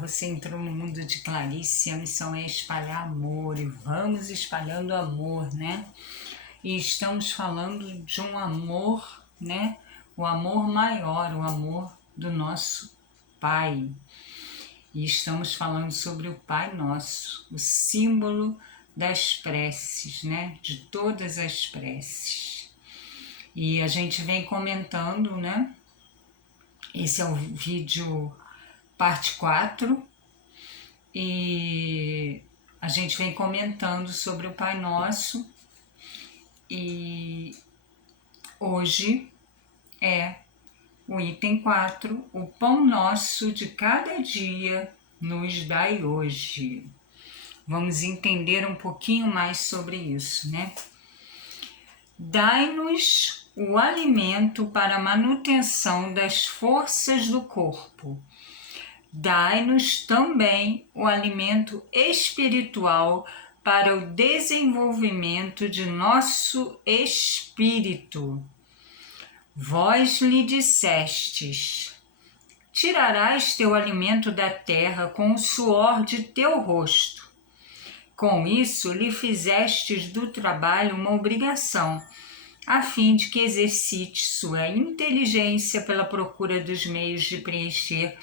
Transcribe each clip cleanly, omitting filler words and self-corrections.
Você entrou no mundo de Clarice, a missão é espalhar amor e vamos espalhando amor, né? E estamos falando de um amor, né? O amor maior, o amor do nosso Pai. E estamos falando sobre o Pai Nosso, o símbolo das preces, né? De todas as preces. E a gente vem comentando, né? Esse é o vídeo parte 4. E a gente vem comentando sobre o Pai Nosso e hoje é o item 4, o pão nosso de cada dia nos dai hoje. Vamos entender um pouquinho mais sobre isso, né? Dai-nos o alimento para a manutenção das forças do corpo. Dai-nos também o alimento espiritual para o desenvolvimento de nosso espírito. Vós lhe dissestes: tirarás teu alimento da terra com o suor de teu rosto. Com isso lhe fizestes do trabalho uma obrigação, a fim de que exercite sua inteligência pela procura dos meios de preencher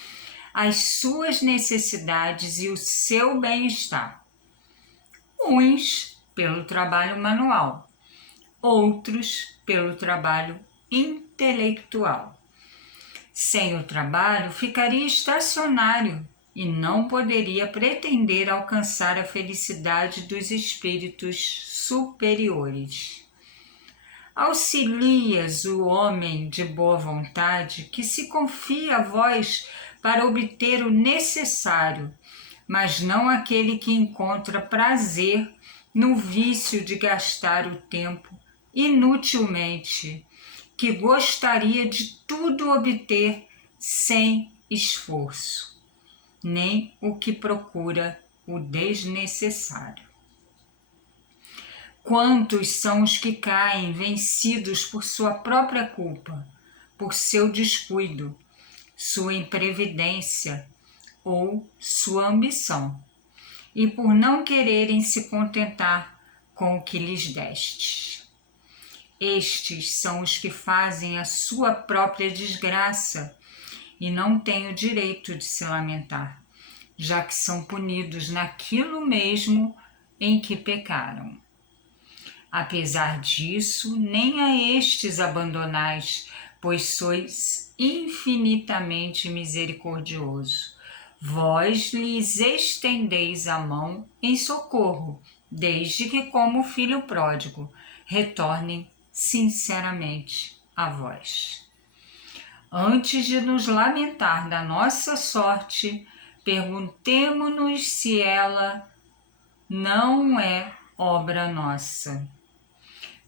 as suas necessidades e o seu bem-estar. Uns pelo trabalho manual, outros pelo trabalho intelectual. Sem o trabalho, ficaria estacionário e não poderia pretender alcançar a felicidade dos espíritos superiores. Auxilias o homem de boa vontade que se confia a vós para obter o necessário, mas não aquele que encontra prazer no vício de gastar o tempo inutilmente, que gostaria de tudo obter sem esforço, nem o que procura o desnecessário. Quantos são os que caem vencidos por sua própria culpa, por seu descuido, sua imprevidência ou sua ambição, e por não quererem se contentar com o que lhes destes. Estes são os que fazem a sua própria desgraça e não têm o direito de se lamentar, já que são punidos naquilo mesmo em que pecaram. Apesar disso, nem a estes abandonais, pois sois infinitamente misericordioso. Vós lhes estendeis a mão em socorro, desde que, como filho pródigo, retornem sinceramente a vós. Antes de nos lamentar da nossa sorte, perguntemo-nos se ela não é obra nossa.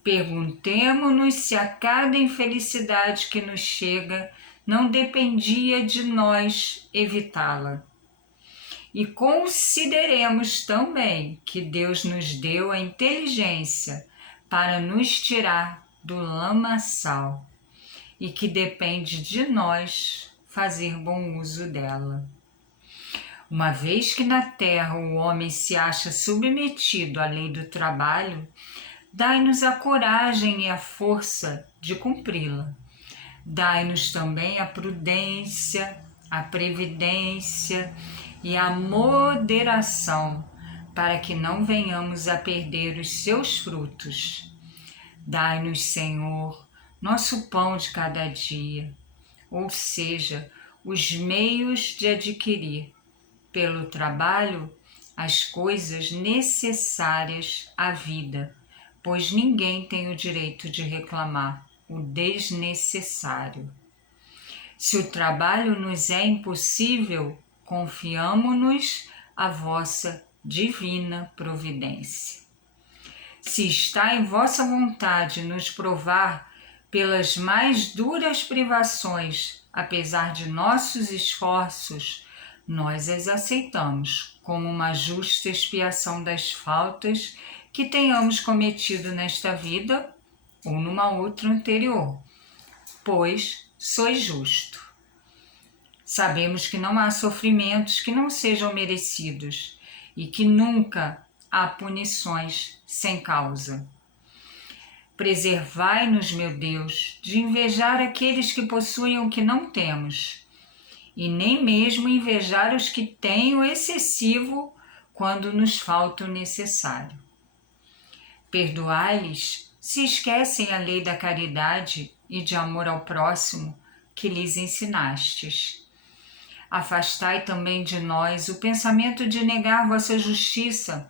Perguntemo-nos se a cada infelicidade que nos chega não dependia de nós evitá-la. E consideremos também que Deus nos deu a inteligência para nos tirar do lamaçal e que depende de nós fazer bom uso dela. Uma vez que na terra o homem se acha submetido à lei do trabalho, dai-nos a coragem e a força de cumpri-la. Dai-nos também a prudência, a previdência e a moderação, para que não venhamos a perder os seus frutos. Dai-nos, Senhor, nosso pão de cada dia, ou seja, os meios de adquirir, pelo trabalho, as coisas necessárias à vida, pois ninguém tem o direito de reclamar o desnecessário. Se o trabalho nos é impossível, confiamo-nos à vossa divina providência. Se está em vossa vontade nos provar pelas mais duras privações, apesar de nossos esforços, nós as aceitamos como uma justa expiação das faltas que tenhamos cometido nesta vida ou numa outra anterior, pois sois justo. Sabemos que não há sofrimentos que não sejam merecidos e que nunca há punições sem causa. Preservai-nos, meu Deus, de invejar aqueles que possuem o que não temos, e nem mesmo invejar os que têm o excessivo quando nos falta o necessário. Perdoai-lhes se esquecem a lei da caridade e de amor ao próximo que lhes ensinastes. Afastai também de nós o pensamento de negar vossa justiça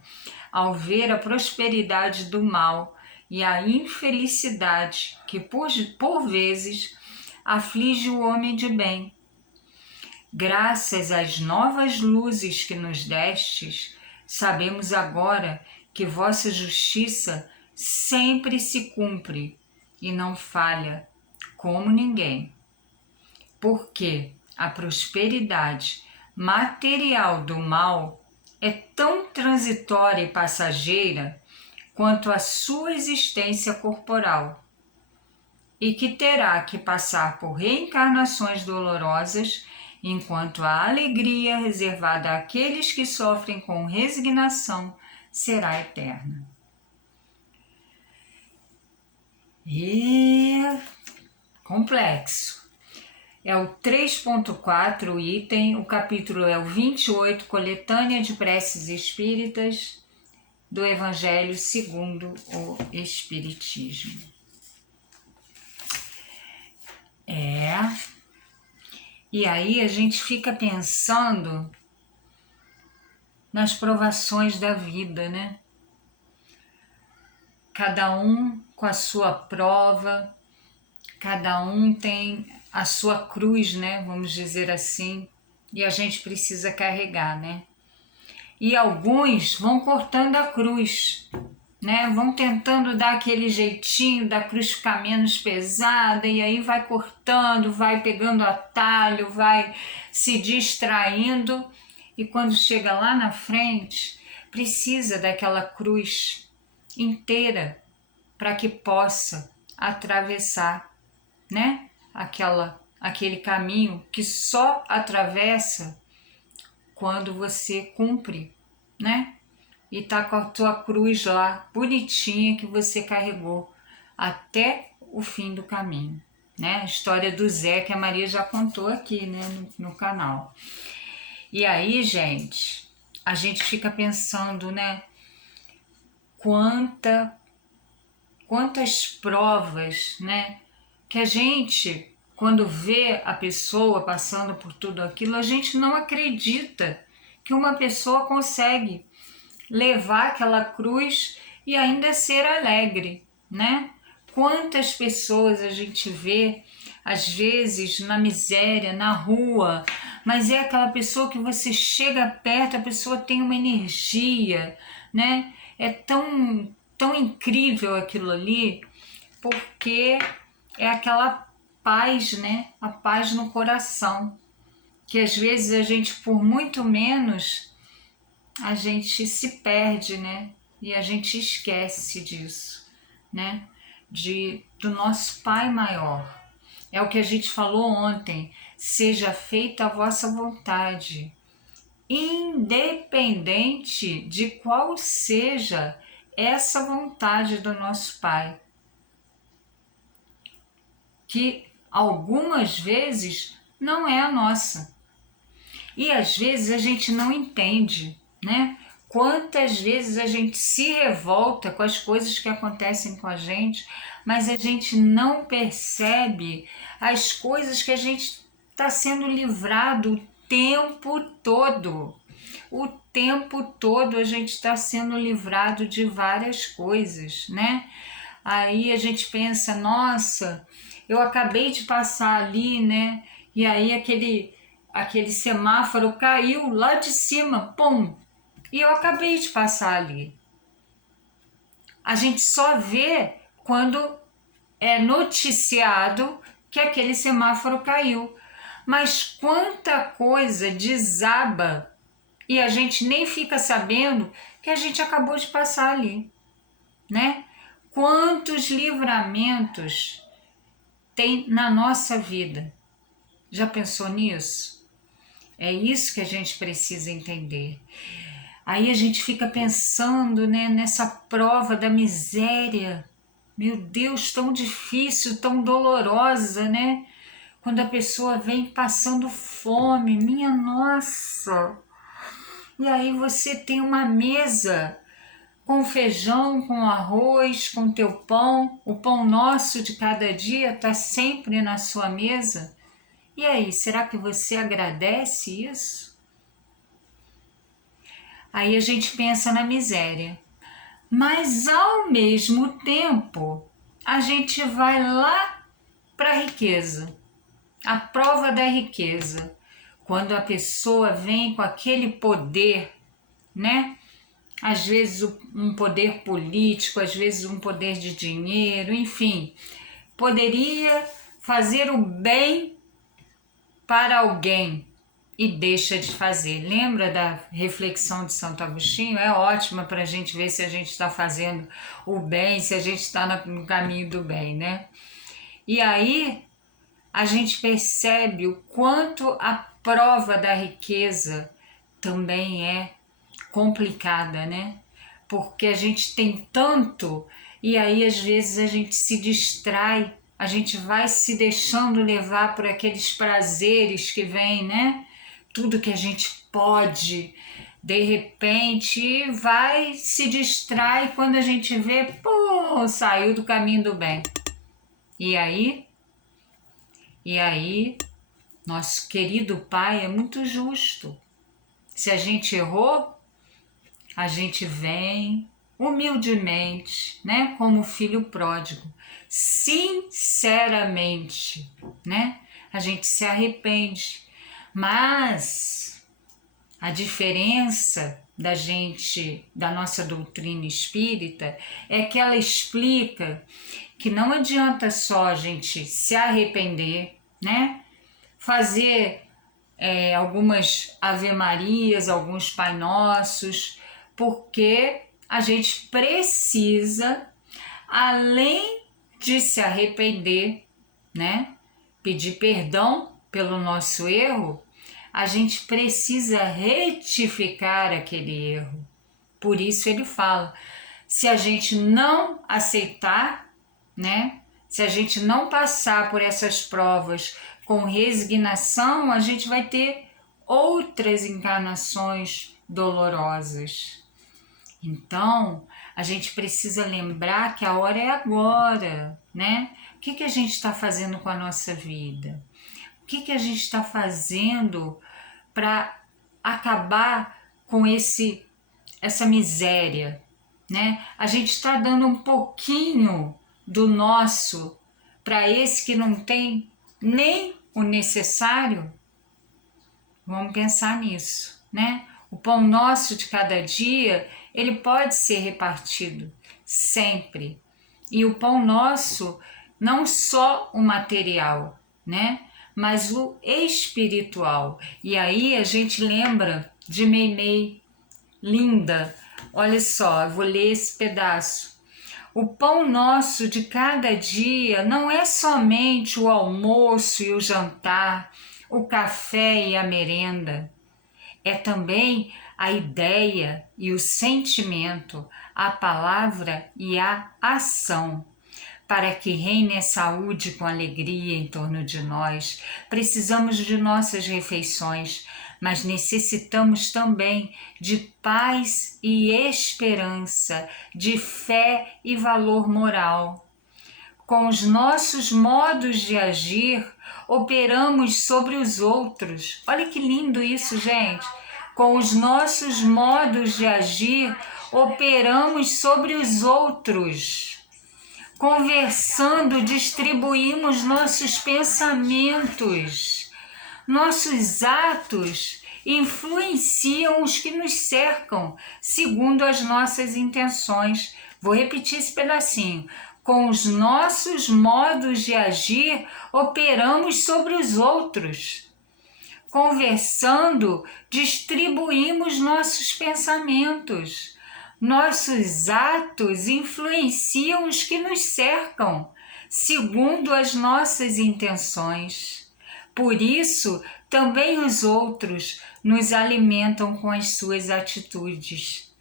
ao ver a prosperidade do mal e a infelicidade que por vezes aflige o homem de bem. Graças às novas luzes que nos destes, sabemos agora que vossa justiça sempre se cumpre e não falha, como ninguém. Porque a prosperidade material do mal é tão transitória e passageira quanto a sua existência corporal, e que terá que passar por reencarnações dolorosas, enquanto a alegria reservada àqueles que sofrem com resignação será eterna. E complexo. É o 3.4 o item, o capítulo é o 28, coletânea de preces espíritas do Evangelho segundo o Espiritismo. E aí a gente fica pensando nas provações da vida, né? Cada um com a sua prova, cada um tem a sua cruz, né? Vamos dizer assim, e a gente precisa carregar, né? E alguns vão cortando a cruz, né? Vão tentando dar aquele jeitinho da cruz ficar menos pesada, e aí vai cortando, vai pegando atalho, vai se distraindo, e quando chega lá na frente, precisa daquela cruz inteira para que possa atravessar, né? Aquele caminho que só atravessa quando você cumpre, né? E tá com a tua cruz lá, bonitinha, que você carregou até o fim do caminho, né? A história do Zé, que a Maria já contou aqui, né, no canal. E aí, gente, a gente fica pensando, né? Quantas provas, né? Que a gente, quando vê a pessoa passando por tudo aquilo, a gente não acredita que uma pessoa consegue levar aquela cruz e ainda ser alegre, né? Quantas pessoas a gente vê, às vezes, na miséria, na rua, mas é aquela pessoa que você chega perto, a pessoa tem uma energia, né? É tão incrível aquilo ali, porque é aquela paz, né? A paz no coração, que às vezes a gente, por muito menos, a gente se perde, né? E a gente esquece disso, né? Do nosso Pai maior. É o que a gente falou ontem. Seja feita a vossa vontade, independente de qual seja essa vontade do nosso Pai, que algumas vezes não é a nossa. E às vezes a gente não entende, né? Quantas vezes a gente se revolta com as coisas que acontecem com a gente, mas a gente não percebe as coisas que a gente está sendo livrado o tempo todo. O tempo todo a gente está sendo livrado de várias coisas, né? Aí a gente pensa, nossa, eu acabei de passar ali, né? E aí aquele semáforo caiu lá de cima, pum! E eu acabei de passar ali. A gente só vê quando é noticiado que aquele semáforo caiu. Mas quanta coisa desaba e a gente nem fica sabendo que a gente acabou de passar ali, né? Quantos livramentos tem na nossa vida? Já pensou nisso? É isso que a gente precisa entender. Aí a gente fica pensando, né, nessa prova da miséria. Meu Deus, tão difícil, tão dolorosa, né? Quando a pessoa vem passando fome, minha nossa. E aí você tem uma mesa com feijão, com arroz, com teu pão, o pão nosso de cada dia está sempre na sua mesa. E aí, será que você agradece isso? Aí a gente pensa na miséria. Mas ao mesmo tempo, a gente vai lá para a riqueza, a prova da riqueza. Quando a pessoa vem com aquele poder, né? Às vezes um poder político, às vezes um poder de dinheiro, enfim, poderia fazer o bem para alguém e deixa de fazer. Lembra da reflexão de Santo Agostinho? É ótima para a gente ver se a gente está fazendo o bem, se a gente está no caminho do bem, né? E aí a gente percebe o quanto a prova da riqueza também é complicada, né? Porque a gente tem tanto e aí às vezes a gente se distrai, a gente vai se deixando levar por aqueles prazeres que vêm, né? Tudo que a gente pode, de repente vai, se distrai, quando a gente vê, pô, saiu do caminho do bem. E aí, nosso querido Pai é muito justo. Se a gente errou, a gente vem humildemente, né, como filho pródigo, sinceramente, né? A gente se arrepende, mas a diferença da gente, da nossa doutrina espírita, é que ela explica que não adianta só a gente se arrepender, né? Fazer algumas ave-marias, alguns pai nossos, porque a gente precisa, além de se arrepender, né? Pedir perdão pelo nosso erro, a gente precisa retificar aquele erro. Por isso ele fala, se a gente não aceitar, né? Se a gente não passar por essas provas com resignação, a gente vai ter outras encarnações dolorosas. Então, a gente precisa lembrar que a hora é agora, né? O que a gente está fazendo com a nossa vida? O que a gente está fazendo para acabar com essa miséria, né? A gente está dando um pouquinho do nosso para esse que não tem nem o necessário? Vamos pensar nisso, né? O pão nosso de cada dia, ele pode ser repartido sempre. E o pão nosso, não só o material, né? Mas o espiritual. E aí a gente lembra de Meimei, linda. Olha só, eu vou ler esse pedaço. O pão nosso de cada dia não é somente o almoço e o jantar, o café e a merenda. É também a ideia e o sentimento, a palavra e a ação. Para que reine a saúde com alegria em torno de nós, precisamos de nossas refeições, mas necessitamos também de paz e esperança, de fé e valor moral. Com os nossos modos de agir, operamos sobre os outros. Olha que lindo isso, gente. Com os nossos modos de agir, operamos sobre os outros. Conversando, distribuímos nossos pensamentos. Nossos atos influenciam os que nos cercam, segundo as nossas intenções. Vou repetir esse pedacinho. Com os nossos modos de agir, operamos sobre os outros. Conversando, distribuímos nossos pensamentos. Nossos atos influenciam os que nos cercam, segundo as nossas intenções. Por isso, também os outros nos alimentam com as suas atitudes.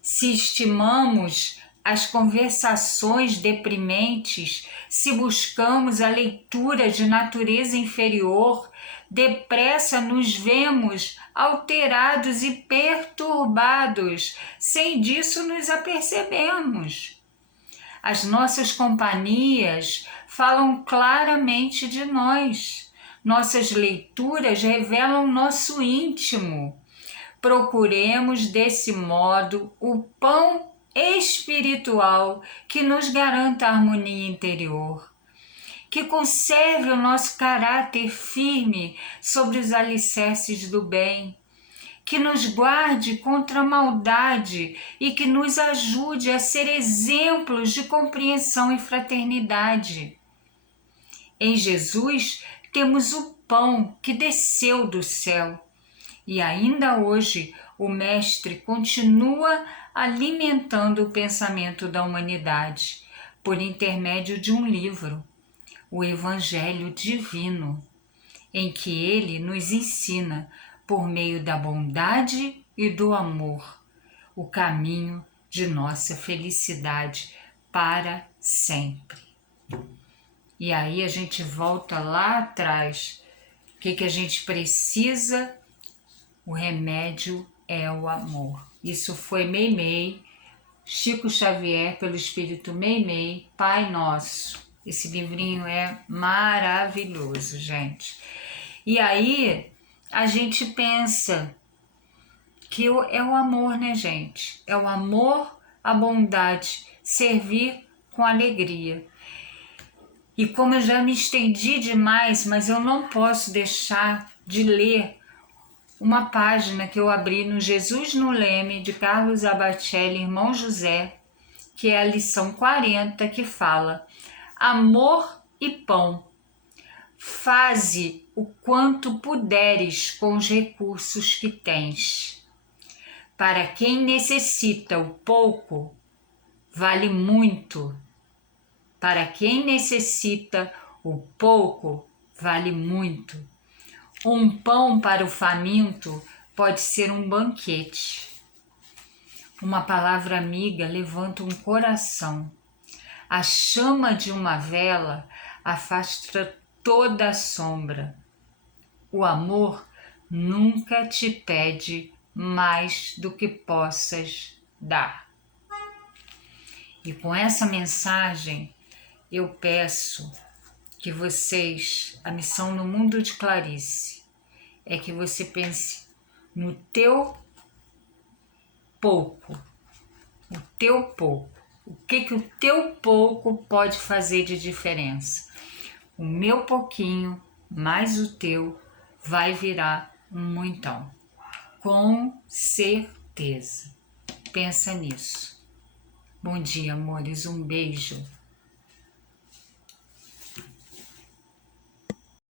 Se estimamos as conversações deprimentes, se buscamos a leitura de natureza inferior, depressa nos vemos alterados e perturbados, sem disso nos apercebemos. As nossas companhias falam claramente de nós. Nossas leituras revelam nosso íntimo. Procuremos desse modo o pão espiritual que nos garanta a harmonia interior, que conserve o nosso caráter firme sobre os alicerces do bem, que nos guarde contra a maldade e que nos ajude a ser exemplos de compreensão e fraternidade. Em Jesus temos o pão que desceu do céu e ainda hoje o Mestre continua alimentando o pensamento da humanidade por intermédio de um livro, o Evangelho Divino, em que ele nos ensina, por meio da bondade e do amor, o caminho de nossa felicidade para sempre. E aí a gente volta lá atrás. O que a gente precisa? O remédio é o amor. Isso foi Meimei, Chico Xavier, pelo Espírito Meimei, Pai Nosso. Esse livrinho é maravilhoso, gente. E aí a gente pensa que é o amor, né, gente? É o amor, a bondade, servir com alegria. E como eu já me estendi demais, mas eu não posso deixar de ler uma página que eu abri no Jesus no Leme, de Carlos Abacelli, Irmão José, que é a lição 40, que fala: amor e pão. Faze o quanto puderes com os recursos que tens. Para quem necessita o pouco, vale muito. Para quem necessita o pouco, vale muito. Um pão para o faminto pode ser um banquete. Uma palavra amiga levanta um coração. A chama de uma vela afasta toda a sombra. O amor nunca te pede mais do que possas dar. E com essa mensagem eu peço que vocês, a missão no mundo de Clarice, é que você pense no teu pouco, o teu pouco. O que o teu pouco pode fazer de diferença? O meu pouquinho mais o teu vai virar um muitão. Com certeza. Pensa nisso. Bom dia, amores. Um beijo.